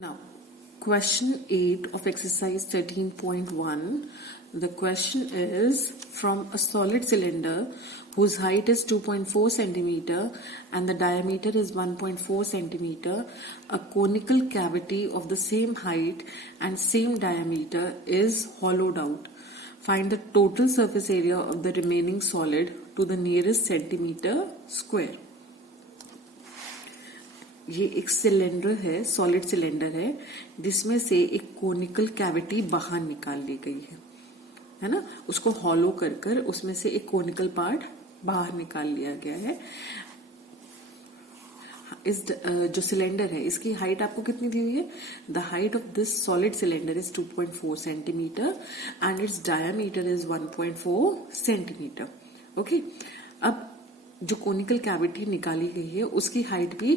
Now, question 8 of exercise 13.1. The question is from a solid cylinder whose height is 2.4 centimeter and the diameter is 1.4 centimeter, a conical cavity of the same height and same diameter is hollowed out. Find the total surface area of the remaining solid to the nearest centimeter square. ये एक cylinder है, solid cylinder है, जिसमें से एक conical cavity बाहर निकाल ली गई है ना। उसको हॉलो कर कर उसमें से एक कोनिकल पार्ट बाहर निकाल लिया गया है। इस जो सिलेंडर है इसकी हाइट आपको कितनी दी हुई है? The height of this solid cylinder is 2.4 centimetre and its diameter is 1.4 centimetre. Okay, अब जो कोनिकल कैविटी निकाली गई है उसकी हाइट भी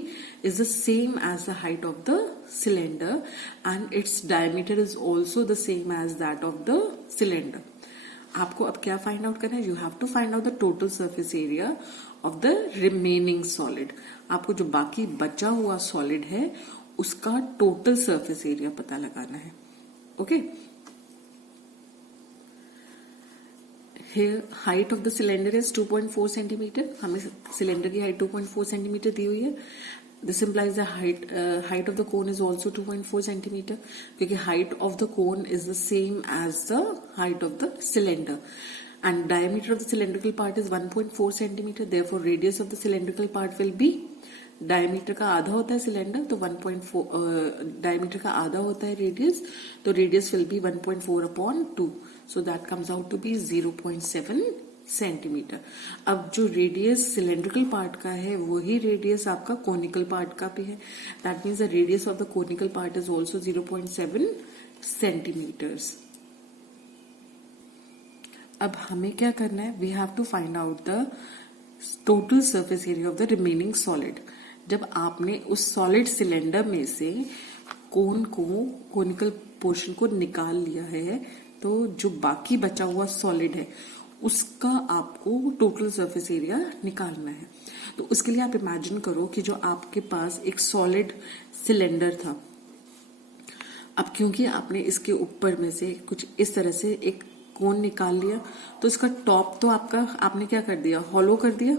is the same as the height of the cylinder and its diameter is also the same as that of the cylinder. आपको अब क्या फाइंड आउट करना है? You have to find out the total surface area of the remaining solid. आपको जो बाकी बचा हुआ सॉलिड है उसका टोटल सरफेस एरिया पता लगाना है। Okay, Here height of the cylinder is 2.4 centimetre. हमें सिलेंडर की हाइट 2.4 सेंटीमीटर दी हुई है। This implies the height of the cone is also 2.4 centimetre, क्योंकि height of the cone is the same as the height of the cylinder and diameter of the cylindrical part is 1.4 centimetre. Therefore radius of the cylindrical part will be, diameter का आधा होता है cylinder, तो 1.4 diameter का आधा होता है radius, तो radius will be 1.4/2, so that comes out to be 0.7 centimetre. अब जो रेडियस सिलेंड्रिकल पार्ट का है वही रेडियस आपका कोनिकल पार्ट का भी है। That means the radius of the conical part is also 0.7 centimetres. अब हमें क्या करना है? We have to find out the total surface area of the remaining solid. जब आपने उस सॉलिड सिलेंडर में से कोनिकल पोर्शन को निकाल लिया है, तो जो बाकी बचा हुआ सॉलिड है उसका आपको टोटल सरफेस एरिया निकालना है। तो उसके लिए आप इमेजिन करो कि जो आपके पास एक सॉलिड सिलेंडर था, अब क्योंकि आपने इसके ऊपर में से कुछ इस तरह से एक कोन निकाल लिया, तो इसका टॉप तो आपने क्या कर दिया? हॉलो कर दिया।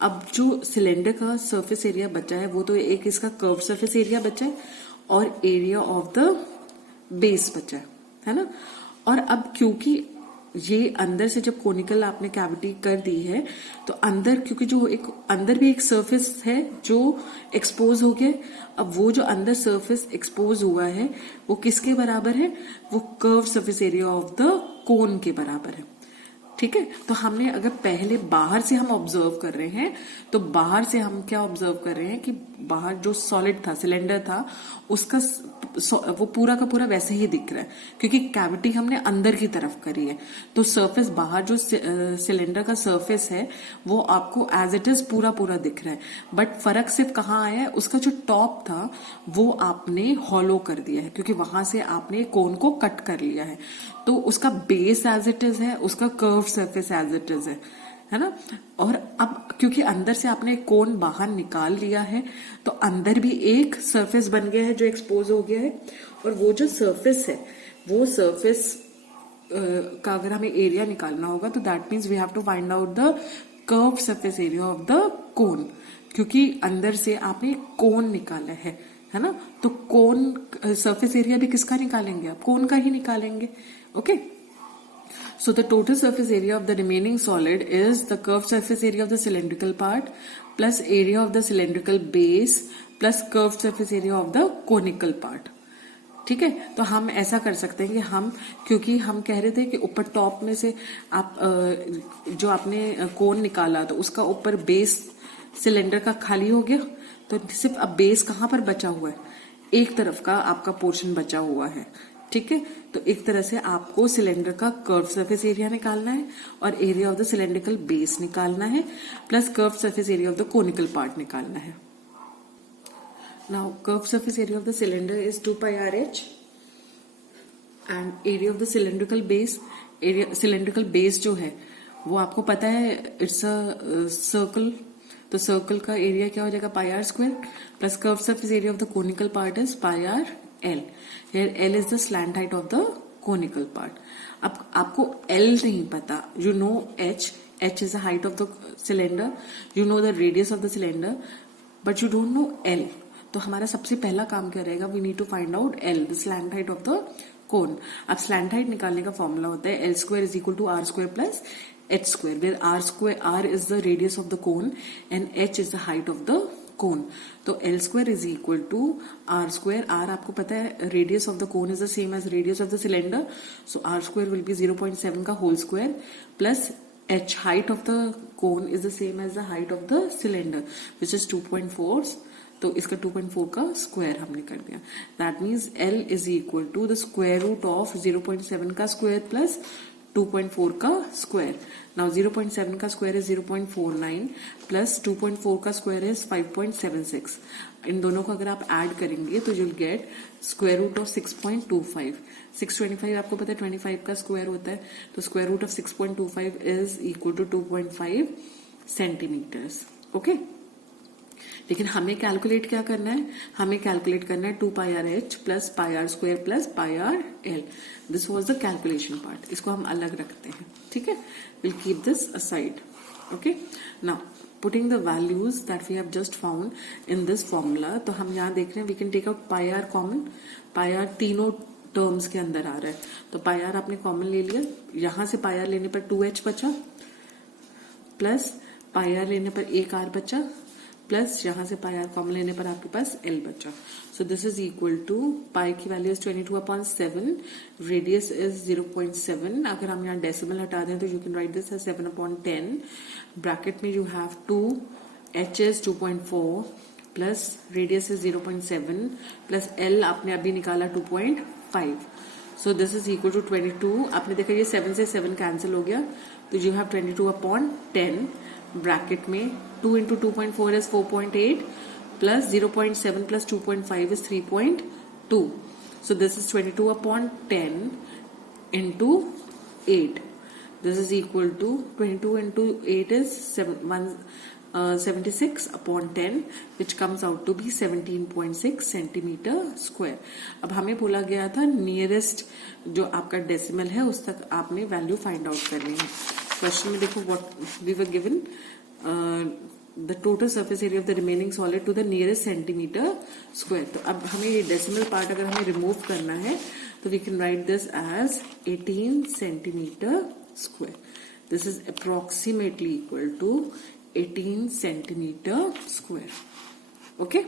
अब जो सिलेंडर का सरफेस एरिया बचा है वो तो एक इसका कर्व सरफेस एरिया बचा है और एरिया ऑफ द बेस बचा है ना। और अब क्योंकि ये अंदर से जब कोनिकल आपने कैविटी कर दी है, तो अंदर क्योंकि जो एक अंदर भी एक सरफेस है जो एक्सपोज हो गया, अब वो जो अंदर सरफेस एक्सपोज हुआ है वो किसके बराबर है? वो curve surface area of the कोन के बराबर है। ठीक है, तो हमने अगर पहले बाहर से हम ऑब्जर्व कर रहे हैं, तो बाहर से हम क्या ऑब्जर्व कर रहे हैं कि बाहर जो सॉलिड था, सिलेंडर था, उसका वो पूरा का पूरा वैसे ही दिख रहा है, क्योंकि कैविटी हमने अंदर की तरफ करी है। तो सरफेस बाहर जो सिलेंडर का सरफेस है वो आपको एज इट इज पूरा पूरा दिख रहा है, बट फर्क सिर्फ कहाँ आया है? उसका जो टॉप था वो आपने हॉलो कर दिया है, क्योंकि वहां से आपने कोन को कट कर लिया है। तो उसका बेस एज इट इज है, उसका curve surface as it is है ना। और अब क्योंकि अंदर से आपने कोन बाहर निकाल लिया है, तो अंदर भी एक सरफेस बन गया है जो एक्सपोज हो गया है। और वो जो सरफेस है, वो सरफेस का अगर हमें एरिया निकालना होगा, तो that means we have to find out the curve surface area of the cone, क्योंकि अंदर से आपने कोन निकाला है ना। तो कोन सरफेस एरिया भी किसका निकालेंगे? आप कोन का ही निकालेंगे। Okay, so the total surface area of the remaining solid is the curved surface area of the cylindrical part plus area of the cylindrical base plus curved surface area of the conical part। ठीक है, तो हम ऐसा कर सकते हैं कि क्योंकि हम कह रहे थे कि ऊपर टॉप में से आप जो आपने कोन निकाला तो उसका ऊपर बेस सिलेंडर का खाली हो गया, तो सिर्फ अब बेस कहाँ पर बचा हुआ है? एक तरफ का आपका पोर्शन बचा हुआ है। ठीक है, तो एक तरह से आपको सिलेंडर का कर्व सरफेस एरिया निकालना है और area of the cylindrical base निकालना है, plus curve surface area of the conical part निकालना है। Now curve surface area of the cylinder is 2πRh and area of the cylindrical base, cylindrical base जो है वो आपको पता है इट्स अ सर्कल, तो सर्कल का एरिया क्या हो जाएगा? πr² plus curve surface area of the conical part is πr L. Here L is the slant height of the conical part. अब आपको L नहीं पता, you know H. H is the height of the cylinder. You know the radius of the cylinder, but you don't know L. तो हमारा सबसे पहला काम क्या रहेगा? We need to find out L, the slant height of the cone. अब slant height निकालने का फॉर्मूला होता है L square is equal to R square plus H square, where R is the radius of the cone and H is the height of the cone. तो L square is equal to R square. R आपको पता है radius of the cone is the same as radius of the cylinder, so R square will be 0.7 का whole square plus H, height of the cone is the same as the height of the cylinder, which is 2.4. तो इसका 2.4 का square हमने कर दिया. That means L is equal to the square root of 0.7 का square plus 2.4 का square. Now 0.7 का square is 0.49 plus 2.4 का स्क्वायर इज 5.76. इन दोनों को अगर आप ऐड करेंगे तो you'll get square root of 6.25. 625 आपको पता है 25 का स्क्वायर होता है, तो square root of 6.25 is equal to 2.5 centimetres. Okay, लेकिन हमें कैलकुलेट क्या करना है? हमें कैलकुलेट करना है 2 pi R H plus pi R square plus pi R L. This was the calculation part. इसको हम अलग रखते हैं, ठीक है. Will keep this aside. Okay, now putting the values that we have just found in this formula. तो हम यहाँ देख रहे हैं we can take out pi R common. Pi R तीनों टर्म्स के अंदर आ रहा है, तो पाई आर आपने कॉमन ले लिया. यहां से पाई आर लेने पर 2h बचा प्लस पाई आर लेने पर 1r बचा प्लस यहां से पाई आर कॉमन लेने पर आपके पास L बचा. So this is equal to pi की वैल्यू इज 22/7, रेडियस इज 0.7. अगर हम यहाँ डेसिमल हटा दें तो you can write this as 7/10. Bracket में you have 2, H is 2.4 plus radius is 0.7 plus L आपने अभी निकाला 2.5. So this is equal to 22. आपने देखा ये 7 से 7 कैंसिल हो गया, तो यू हैव 22/10. ब्रैकेट में 2 into 2.4 is 4.8 plus 0.7 plus 2.5 is 3.2. So this is 22/10 into 8. This is equal to 22 into 8 is 76/10, which comes out to be 17.6 centimeter square. अब हमें बोला गया था नियरेस्ट जो आपका डेसिमल है उस तक आपने वैल्यू फाइंड आउट करनी है. क्वेश्चन में देखो what we were given, the total surface area of the remaining solid to the nearest centimeter square. तो अब हमें ये डेसिमल पार्ट अगर हमें रिमूव करना है तो we can write this as 18 centimetre square. This is approximately equal to 18 centimetre square. Okay.